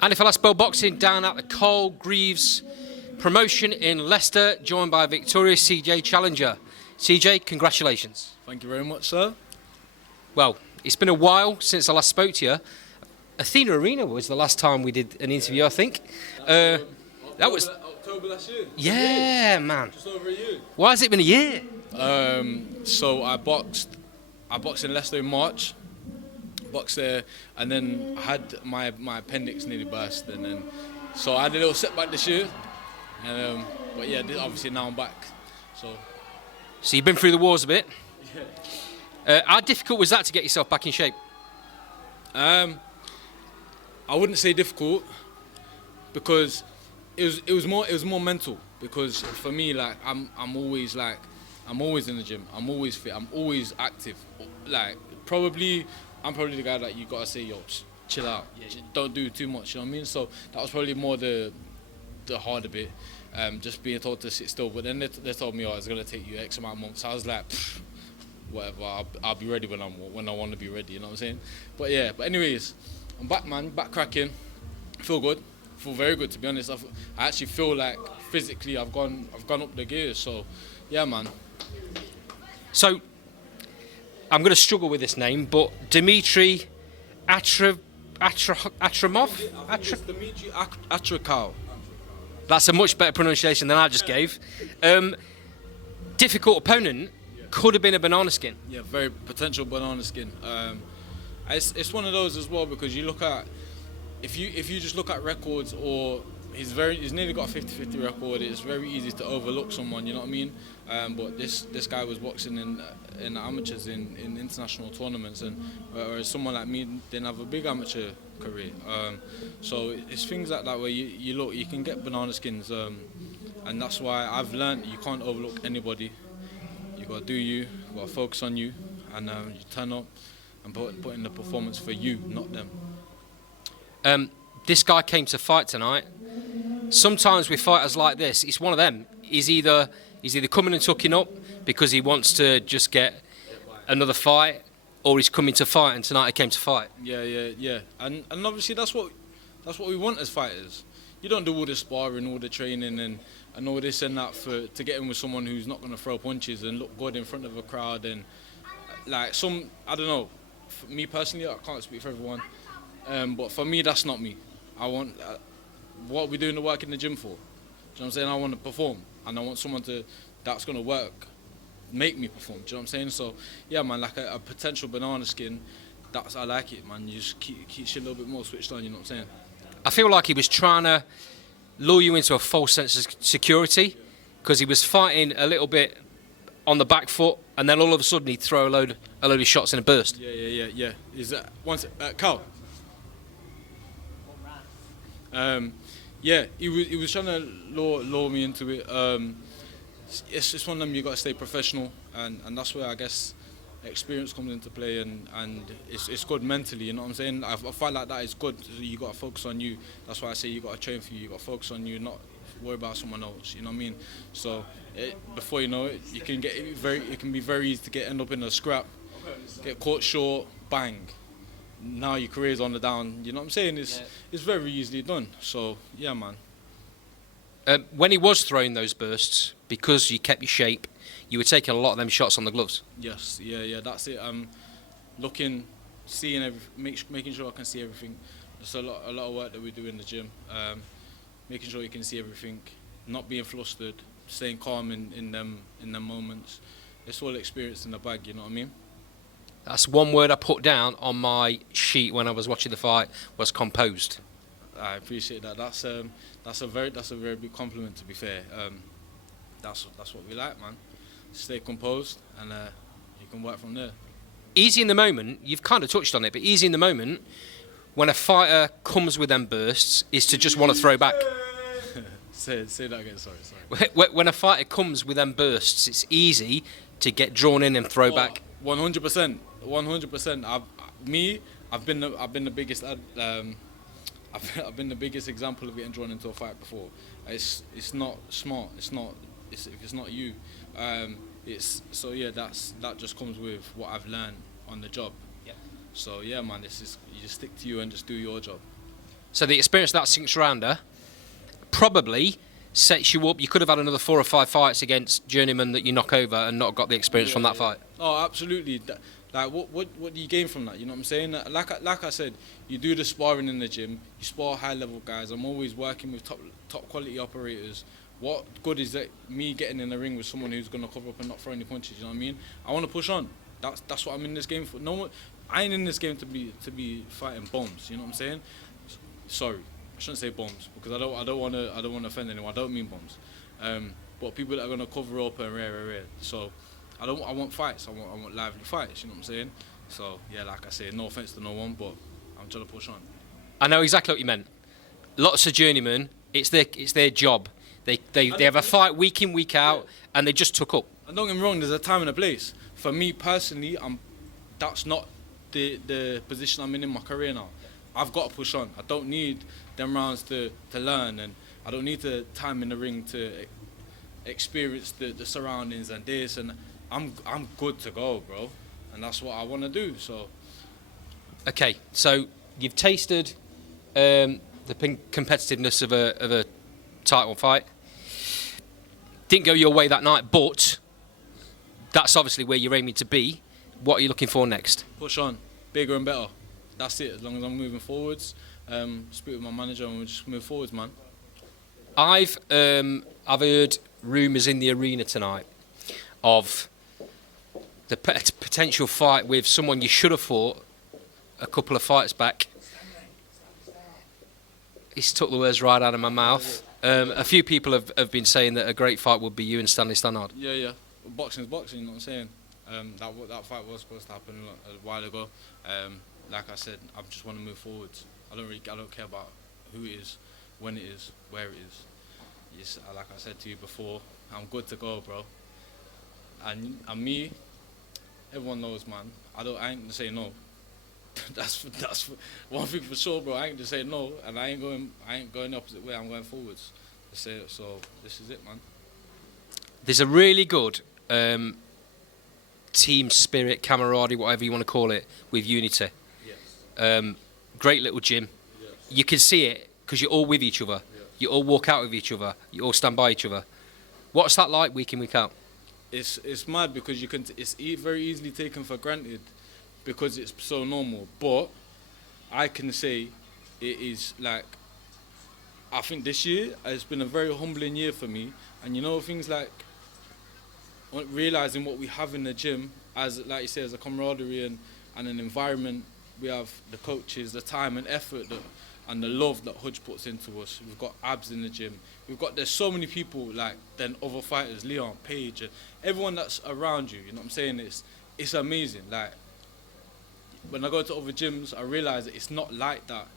NFL Spell Boxing down at the Carl Greaves promotion in Leicester, joined by victorious CJ Challenger. CJ, congratulations. Thank you very much, sir. Well, it's been a while since I last spoke to you. Athena Arena was the last time we did an interview, I think. That was October last year. Yeah, man. Just over a year. Why has it been a year? So I boxed in Leicester in March. Boxed there, and then I had my appendix nearly burst, and then so I had a little setback this year. And but yeah, obviously now I'm back. So you've been through the wars a bit. Yeah. How difficult was that to get yourself back in shape? I wouldn't say difficult, because it was more mental. Because for me, like I'm always in the gym. I'm always fit. I'm always active. Like I'm probably the guy that you gotta say, yo, chill out. Don't do too much. You know what I mean? So that was probably more the harder bit. Just being told to sit still. But then they told me, oh, it's gonna take you X amount of months. I was like, whatever. I'll be ready when I want to be ready. You know what I'm saying? But yeah. But anyways, I'm back, man. Back cracking. Feel good. Feel very good, to be honest. I actually feel like physically I've gone up the gears. So yeah, man. So I'm going to struggle with this name, but Dmitry Atramov? Dmitry Atrakal. That's a much better pronunciation than I just gave. Difficult opponent, could have been a banana skin. Yeah, very potential banana skin. It's one of those as well, because you look at, if you just look at records, or he's nearly got a 50-50 record. It's very easy to overlook someone, you know what I mean? But this guy was boxing in amateurs in international tournaments, and whereas someone like me didn't have a big amateur career. So it's things like that where you look, you can get banana skins, and that's why I've learned you can't overlook anybody. You got to do you got to focus on you, and you turn up and put in the performance for you, not them. This guy came to fight tonight. Sometimes with fighters like this, it's one of them. He's either coming and tucking up because he wants to just get another fight, or he's coming to fight, and tonight he came to fight. Yeah. And obviously that's what we want as fighters. You don't do all the sparring, all the training, and all this and that to get in with someone who's not going to throw punches and look good in front of a crowd. And like I don't know. For me personally, I can't speak for everyone, but for me, that's not me. I want what we doing the work in the gym for. Do you know what I'm saying? I want to perform, and I want someone that's going to work, make me perform. Do you know what I'm saying? So yeah, man, like a potential banana skin, I like it, man. You just keep shit a little bit more switched on. You know what I'm saying? I feel like he was trying to lure you into a false sense of security, because he was fighting a little bit on the back foot, and then all of a sudden he'd throw a load of shots in a burst. Yeah. Is that once Carl? Yeah, he was trying to lure me into it. It's just one of them, you got to stay professional, and that's where I guess experience comes into play, and it's good mentally, you know what I'm saying? I fight like that is good. You got to focus on you. That's why I say you got to train for you. You got to focus on you, not worry about someone else. You know what I mean? So before you know it, it can be very easy to end up in a scrap, get caught short, bang. Now your career's on the down. You know what I'm saying? It's very easily done. So yeah, man. When he was throwing those bursts, because you kept your shape, you were taking a lot of them shots on the gloves. Yes, yeah, that's it. Looking, seeing making sure I can see everything. There's a lot of work that we do in the gym. Making sure you can see everything, not being flustered, staying calm in them moments. It's all experience in the bag. You know what I mean? That's one word I put down on my sheet when I was watching the fight, was composed. I appreciate that. That's a very big compliment, to be fair. That's what we like, man. Stay composed, and you can work from there. Easy in the moment, you've kind of touched on it, but easy in the moment, when a fighter comes with them bursts, is to just want to throw back. Say that again, sorry. When a fighter comes with them bursts, it's easy to get drawn in and throw back. 100%. I've been the biggest. I've been the biggest example of getting drawn into a fight before. It's not smart. If it's not you. That just comes with what I've learned on the job. Yeah. So yeah, man, it's just you just stick to you and just do your job. So the experience of that 6th rounder probably sets you up. You could have had another 4 or 5 fights against journeymen that you knock over and not got the experience from that fight. Oh, absolutely. Like, what do you gain from that? You know what I'm saying? Like I said, you do the sparring in the gym. You spar high level guys. I'm always working with top quality operators. What good is that me getting in the ring with someone who's gonna cover up and not throw any punches? You know what I mean? I want to push on. That's what I'm in this game for. No one, I ain't in this game to be fighting bombs. You know what I'm saying? Sorry, I shouldn't say bombs because I don't want to offend anyone. I don't mean bombs. But people that are gonna cover up and rare. So I want fights. I want lively fights. You know what I'm saying? So yeah, like I say, no offense to no one, but I'm trying to push on. I know exactly what you meant. Lots of journeymen. It's their job. They have a fight week in, week out, and they just took up. And don't get me wrong, there's a time and a place. For me personally, that's not the position I'm in my career now. I've got to push on. I don't need them rounds to learn, and I don't need the time in the ring to experience the surroundings and this, and I'm good to go, bro. And that's what I want to do. So. Okay, so you've tasted the competitiveness of a title fight. Didn't go your way that night, but that's obviously where you're aiming to be. What are you looking for next? Push on, bigger and better. That's it. As long as I'm moving forwards, speak with my manager and we'll just move forwards, man. I've heard rumours in the arena tonight of the potential fight with someone you should have fought a couple of fights back. He's took the words right out of my mouth. A few people have been saying that a great fight would be you and Stanley Stannard. Yeah. Boxing's boxing, you know what I'm saying? That fight was supposed to happen a while ago. Like I said, I just want to move forwards. I don't care about who it is, when it is, where it is. Yes, like I said to you before, I'm good to go, bro. And me, everyone knows, man. I ain't gonna say no. that's one thing for sure, bro. I ain't gonna say no, and I ain't going the opposite way. I'm going forwards. So this is it, man. There's a really good team spirit, camaraderie, whatever you want to call it, with Unity. Yes. Great little gym. Yes. You can see it because you're all with each other. Yes. You all walk out with each other. You all stand by each other. What's that like week in, week out? It's mad because it's very easily taken for granted because it's so normal. But I can say it is like, I think this year has been a very humbling year for me. And you know, things like realising what we have in the gym, as like you say, as a camaraderie and an environment. We have the coaches, the time and effort and the love that Hudge puts into us. We've got abs in the gym. There's so many people like then other fighters, Leon, Paige, and everyone that's around you. You know what I'm saying? It's amazing. Like when I go to other gyms, I realise that it's not like that.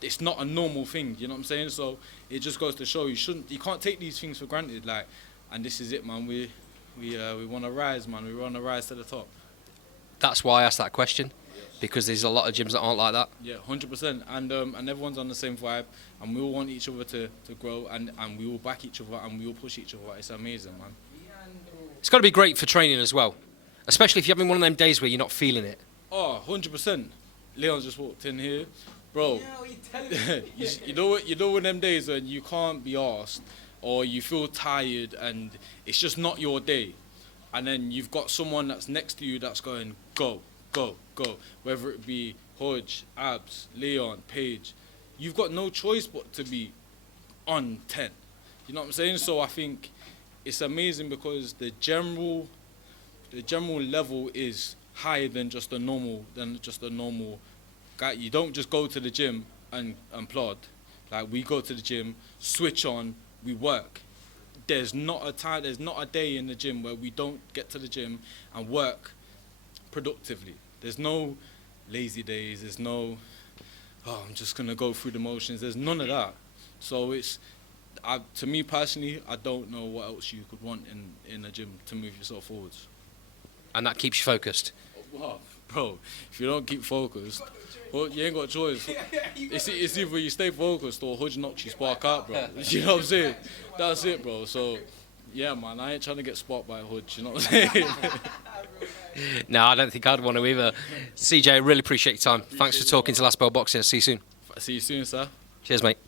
It's not a normal thing. You know what I'm saying? So it just goes to show you can't take these things for granted. Like, and this is it, man. We want to rise, man. We want to rise to the top. That's why I asked that question. Because there's a lot of gyms that aren't like that. Yeah, 100%. And everyone's on the same vibe, and we all want each other to grow, and we all back each other, and we all push each other. It's amazing, man. It's got to be great for training as well, especially if you're having one of them days where you're not feeling it. Oh, 100%. Leon's just walked in here, bro. You know when them days when you can't be arsed, or you feel tired, and it's just not your day, and then you've got someone that's next to you that's going go. Whether it be Hodge, Abs, Leon, Paige, you've got no choice but to be on 10. You know what I'm saying? So I think it's amazing because the general level is higher than just a normal guy. You don't just go to the gym and plod. Like we go to the gym, switch on, we work. There's not a day in the gym where we don't get to the gym and work productively. There's no lazy days, there's no I'm just gonna go through the motions. There's none of that. So to me personally, I don't know what else you could want in a gym to move yourself forwards. And that keeps you focused. Wow, bro, if you don't keep focused, well, you ain't got a choice. It's either you stay focused or Hudge knocks you spark out, bro. You know what I'm saying? That's it, bro. So yeah, man, I ain't trying to get sparked by Hudge, you know what I'm saying? No, I don't think I'd want to either. CJ, really appreciate your time. Thanks for talking to Last Bell Boxing. I'll see you soon. See you soon, sir. Cheers, mate.